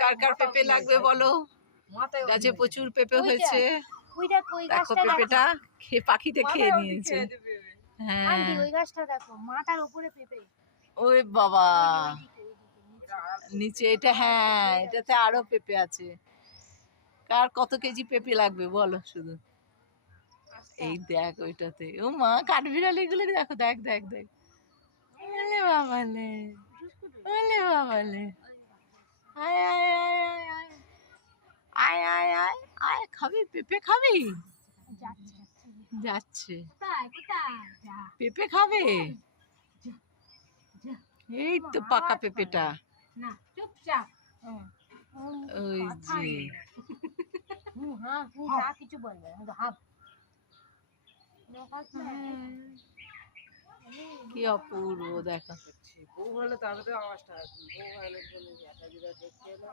কার কার পেঁপে লাগবে বলো? গাছে প্রচুর পেঁপে হয়েছে। দেখো পেঁপেটা খেয়ে পাখিতে খেয়ে নিয়েছে। হ্যাঁ ওই গাছটা দেখো, মাথার উপরে পেঁপে। ওই বাবা, নিচে এটা, হ্যাঁ এটাতে আরো পেঁপে আছে। কার কত কেজি পেঁপে লাগবে বলো শুধু? এই দেখ ওইটাতে, ও মা কাঠবিড়ালি গুলো দেখো, দেখ দেখ দেখ, ওলে বাবালে, ওলে বাবালে, আয় আয় আয় আয় আয় আয় আয় আয়, খাবি পেঁপে খাবি? যাচ্ছে পেঁপে খাবে। এই তো পাকা পেঁপেটা, ওই যে কিছু বলবে কি অপূর্ব দেখো। বউ হলে তবে তো আওয়াজটা বউ হলে দেখতে এলো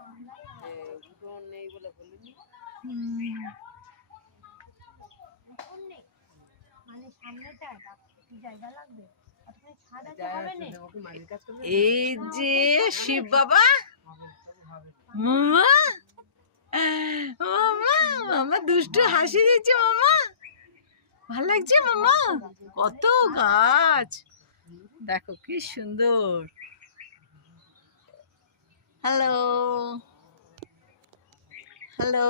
উঠোন নেই বলে বলিনি। মানে সামনেটা জায়গা লাগবে, এই যে শিব বাবা, মামা মামা মামা দুষ্টু হাসি দিচ্ছে মামা, ভাল লাগছে মামা। কত গাছ দেখো কি সুন্দর। Hello hello.